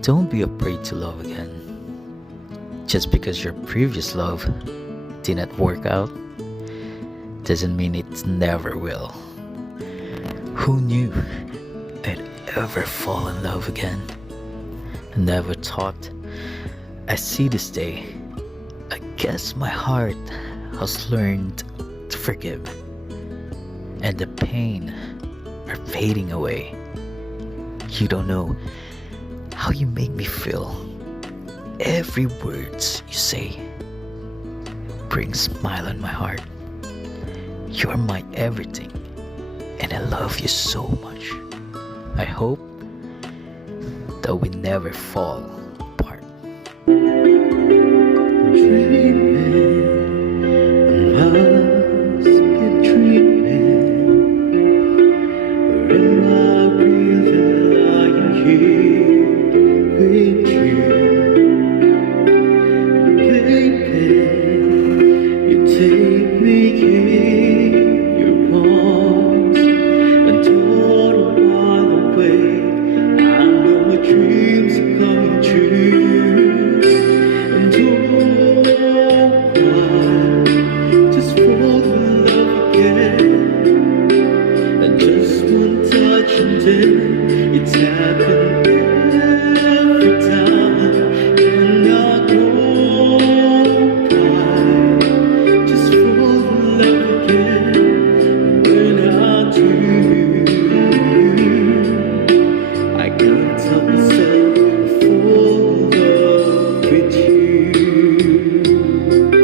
Don't be afraid to love again. Just because your previous love didn't work out doesn't mean it never will. Who knew I'd ever fall in love again? Never thought I'd see this day. I guess my heart has learned to forgive, and the pain are fading away. You don't know how you make me feel. Every words you say brings smile on my heart. You're my everything, and I love you so much. I hope that we never fall apart. Dream